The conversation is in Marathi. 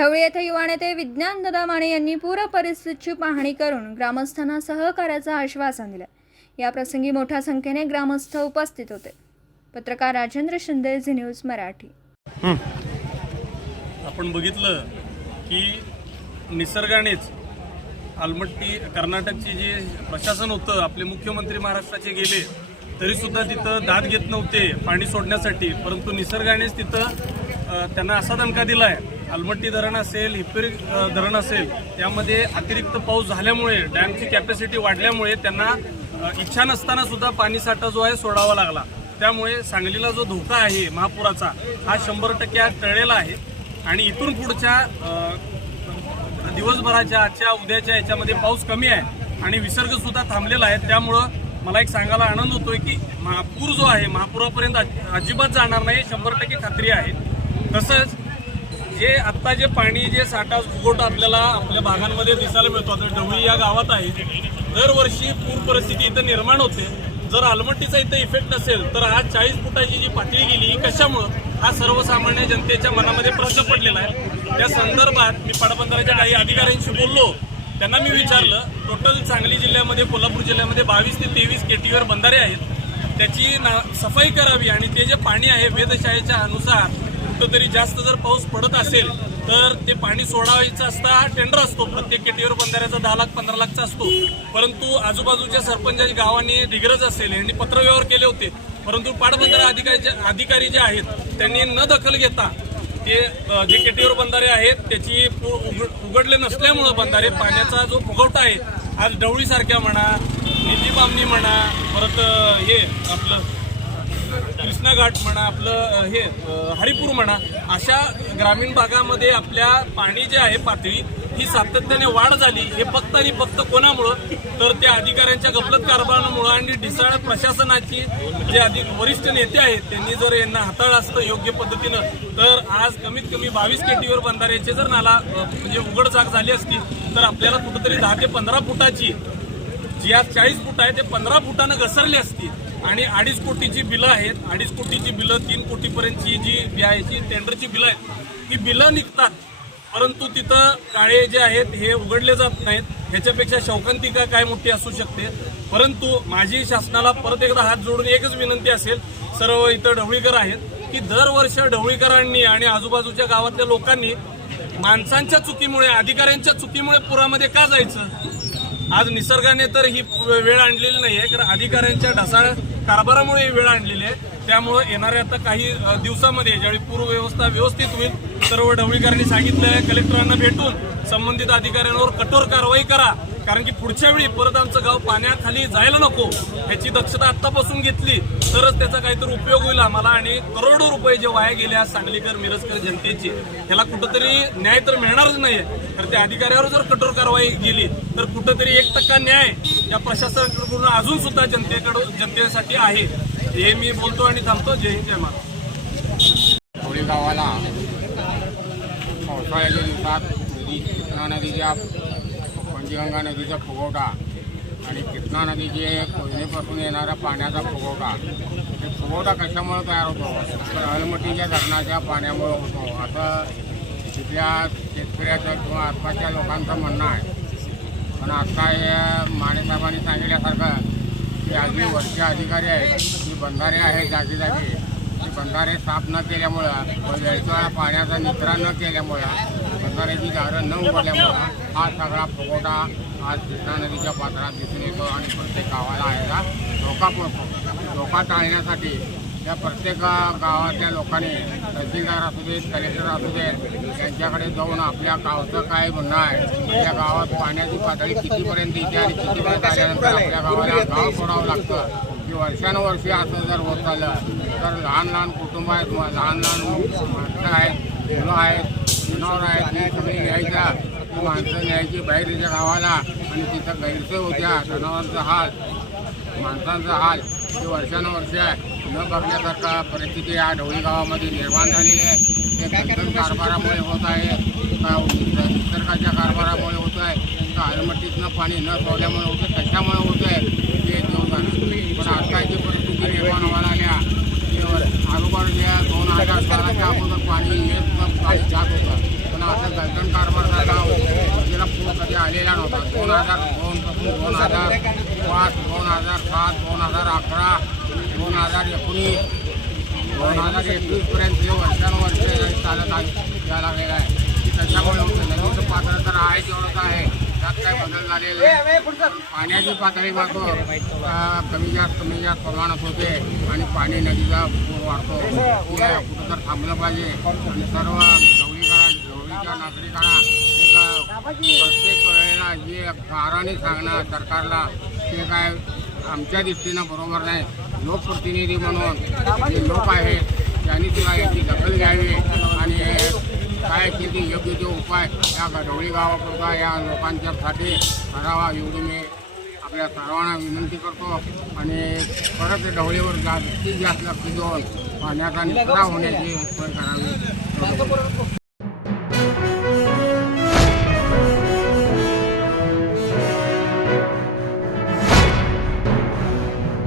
ढवळी येथे युवा नेते विज्ञान दादा माने यांनी पूर परिस्थितीची पाहणी करून ग्रामस्थांना सहकार्याचं आश्वासन दिलं. याप्रसंगी मोठ्या संख्येने ग्रामस्थ उपस्थित होते. पत्रकार राजेंद्र शिंदे झी न्यूज मराठी. आपण बघितलं की निसर्गानेच आलमट्टी कर्नाटकचे जे प्रशासन होतं आपले मुख्यमंत्री महाराष्ट्राचे गेले तरीसुद्धा तिथं दाद घेत नव्हते पाणी सोडण्यासाठी परंतु निसर्गानेच तिथं त्यांना असा दणका दिला आहे आलमट्टी धरण असेल हिप्परी धरण असेल त्यामध्ये अतिरिक्त पाऊस झाल्यामुळे डॅमची कॅपॅसिटी वाढल्यामुळे त्यांना इच्छा नसताना सुद्धा पाणीसाठा जो आहे सोडावा लागला. त्यामुळे सांगलीला जो धोका आहे महापुराचा हा शंभर टक्के आज टळलेला आहे. आणि इथून पुढच्या दिवसभराच्या आजच्या उद्याच्या याच्यामध्ये पाऊस कमी आहे. आणि विसर्ग सुद्धा थांबलेला आहे. त्यामुळं मला एक सांगायला आनंद होतोय की महापूर जो आहे महापुरापर्यंत अजिबात जाणार नाही शंभर टक्के खात्री आहे. तसंच जे आत्ता जे पाणी जे साठा फुगवटा आपल्याला आपल्या भागांमध्ये दिसायला मिळतो आता ढवळी या गावात आहे. दरवर्षी पूर परिस्थिती इथं निर्माण होते. जर आलमट्टीचा इथं इफेक्ट असेल तर आज चाळीस फुटाची जी पातळी गेली ही कशामुळं? हा सर्वसामान्य जनतेच्या मनामध्ये प्रश्न पडलेला आहे. त्या संदर्भात मी पाटबंधाऱ्याच्या काही अधिकाऱ्यांशी बोललो. त्यांना मी विचारलं टोटल सांगली जिल्ह्यामध्ये कोल्हापूर जिल्ह्यामध्ये बावीस ते तेवीस केटीवर बंधारे आहेत. त्याची ना सफाई करावी आणि ते जे पाणी आहे वेधशाळेच्या अनुसार कुठंतरी जास्त जर पाऊस पडत असेल तर ते पाणी सोडावायचं असता हा टेंडर असतो. प्रत्येक केटीवर बंधाऱ्याचा दहा लाख पंधरा लाखचा असतो. परंतु आजूबाजूच्या सरपंचाच्या गावांनी दिग्रज असेल यांनी पत्रव्यवहार केले होते. परंतु पाटबंधारा अधिकारी अधिकारी जे आहेत त्यांनी न दखल घेता ते जे केटीवर बंधारे आहेत त्याची पु- उघडले नसल्यामुळं बंधारे पाण्याचा जो फुगवटा आहे आज ढवळीसारख्या म्हणा निधी बामणी म्हणा परत हे आपलं कृष्णा घाट म्हणा आपलं हे हरिपूर म्हणा अशा ग्रामीण भागामध्ये आपल्या पाणी जे आहे पातळी ही सातत्याने वाढ झाली. हे फक्त आणि फक्त कोणामुळं? तर त्या अधिकाऱ्यांच्या गफलत कारभारामुळं आणि ढिसाळ प्रशासनाची जे अधिक वरिष्ठ नेते आहेत त्यांनी जर यांना हाताळलं असतं योग्य पद्धतीनं तर आज कमीत कमी बावीस केटीवर बंधाऱ्याचे जर नाला म्हणजे म्हणजे उघडझाक झाली असती तर आपल्याला कुठंतरी दहा ते पंधरा फुटाची जी आज चाळीस फूट आहे ते पंधरा फुटानं घसरली असती. आणि अडीच कोटीची बिलं आहेत. अडीच कोटीची बिलं तीन कोटीपर्यंतची जी बी टेंडरची बिलं आहेत ती बिलं निघतात. परंतु तिथं काळे जे आहेत हे उघडले जात नाहीत. ह्याच्यापेक्षा शौकांतिका काय मोठी असू शकते? परंतु माझी शासनाला परत एकदा हात जोडून एकच विनंती असेल सर्व इथं ढवळीकर आहेत की दरवर्ष ढवळीकरांनी आणि आजूबाजूच्या गावातल्या लोकांनी माणसांच्या चुकीमुळे अधिकाऱ्यांच्या चुकीमुळे पुरामध्ये का जायचं? आज निसर्गाने तर ही वेळ आणलेली नाही आहे कारण अधिकाऱ्यांच्या ढसाळ कारभारामुळे ही वेळ आणलेली आहे. त्यामुळे येणाऱ्या आता काही दिवसामध्ये ज्यावेळी पूर्वव्यवस्था व्यवस्थित होईल सर्व ढवळीकरांनी सांगितलं आहे कलेक्टरांना भेटून संबंधित अधिकाऱ्यांवर कठोर कारवाई करा. कारण की पुढच्या वेळी परत आमचं गाव पाण्याखाली जायला नको ह्याची दक्षता आत्तापासून घेतली. तरच त्याचा काहीतरी उपयोग होईल आम्हाला. आणि करोडो रुपये जे वाया गेले आज सांगलीकर मिरजकर जनतेचे ह्याला कुठंतरी न्याय तर मिळणारच नाहीये. तर त्या अधिकाऱ्यावर जर कठोर कारवाई गेली तर कुठंतरी एक टक्का न्याय या प्रशासनाकडून अजून सुद्धा जनतेकडून जनतेसाठी आहे. हे मी बोलतो आणि थांबतो. जय हिंद जय महाराष्ट्र होळी गावाला पावसाळ्याच्या दिवसात नदी कृष्णा नदीच्या पंचगंगा नदीचा फुगवटा आणि कृष्णा नदीचे कोयनेपासून येणारा पाण्याचा फुगवटा हे फुगवटा कशामुळे तयार होतो? तर अलमटीच्या धरणाच्या पाण्यामुळे होतो. असं तिथल्या शेतकऱ्याचं किंवा आसपासच्या लोकांचं म्हणणं आहे. पण आता हे माणेसाहेबांनी सांगितल्यासारखं की आधी वरचे अधिकारी आहेत की बंधारे आहेत जागी जागी की बंधारे साफ न केल्यामुळं वेळच्या पाण्याचा निचरा न केल्यामुळं बंधाऱ्याची दारं न उघडल्यामुळं हा सगळा फुगवटा आज कृष्णा नदीच्या पात्रात दिसून येतो आणि प्रत्येक गावाला याचा धोका पडतो धोका टाळण्यासाठी त्या प्रत्येक गावातल्या लोकांनी तहसीलदार असू देत कलेक्टर असू देत त्यांच्याकडे जाऊन आपल्या गावचं काय म्हणणं आहे आपल्या गावात पाण्याची पातळी कितीपर्यंत येते आणि कितीपर्यंत आल्यानंतर आपल्या गावाला गाव सोडावं लागतं? की वर्षानुवर्षे असं जर होत चाललं तर लहान लहान कुटुंब आहेत लहान लहान माणसं आहेत मुलं आहेत जनावर आहेत हे सगळी घ्यायच्या ती माणसं न्यायची बाहेरच्या गावाला आणि तिथं गैरसोय होत्या जनावरांचा हाल माणसांचा हाल हे आहे. न बघण्यासारखा परिस्थिती या ढवळी गावामध्ये निर्माण झाली आहे. ते कारभारामुळे होत आहे. का निसर्गाच्या कारभारामुळे होत आहे? का पाणी न सोडल्यामुळे होतं कशामुळे होतं आहे? ते देऊन पण आताची परिस्थिती निर्माण व्हायला अगोदर जे दोन हजार सहाच्या अगोदर पाणी येत पाणी जात होतं. पण आता दलदण कारभार झाला. त्याला पूर कधी आलेला नव्हता. दोन हजार दोन दोन हजार पाच दोन हजार सात दोन हजार अकरा दोन हजार एकोणीस दोन हजार एकवीसपर्यंत हे वर्षानुवर्ष चालत या लागलेलं आहे. त्याच्यामुळे नदीचं पात्र तर आहे तेवढंच आहे. त्यात काय बदल झालेले. पाण्याची पातळी मात्र अं, कमी जास्त कमी जास्त प्रमाणात होते. आणि पाणी नदीचा पूर वाढतो. कुठं तर थांबलं पाहिजे. आणि सर्व ढवळीकरा ढवळीच्या नागरिकांना एक प्रत्येक वेळेला जे काराने सांगणं सरकारला. ते काय आमच्या दृष्टीनं बरोबर नाही. लोकप्रतिनिधी म्हणून जे लोक आहेत त्यांनी तिला याची दखल घ्यावी आणि काय किती ते योग्य ते उपाय या गढवळी गावापुरता या लोकांच्यासाठी करावा एवढी मी आपल्या सर्वांना विनंती करतो. आणि परत ढवळीवर जास्तीत जास्त लक्ष देऊन पाण्याचा निचरा होण्याची सोय करावी.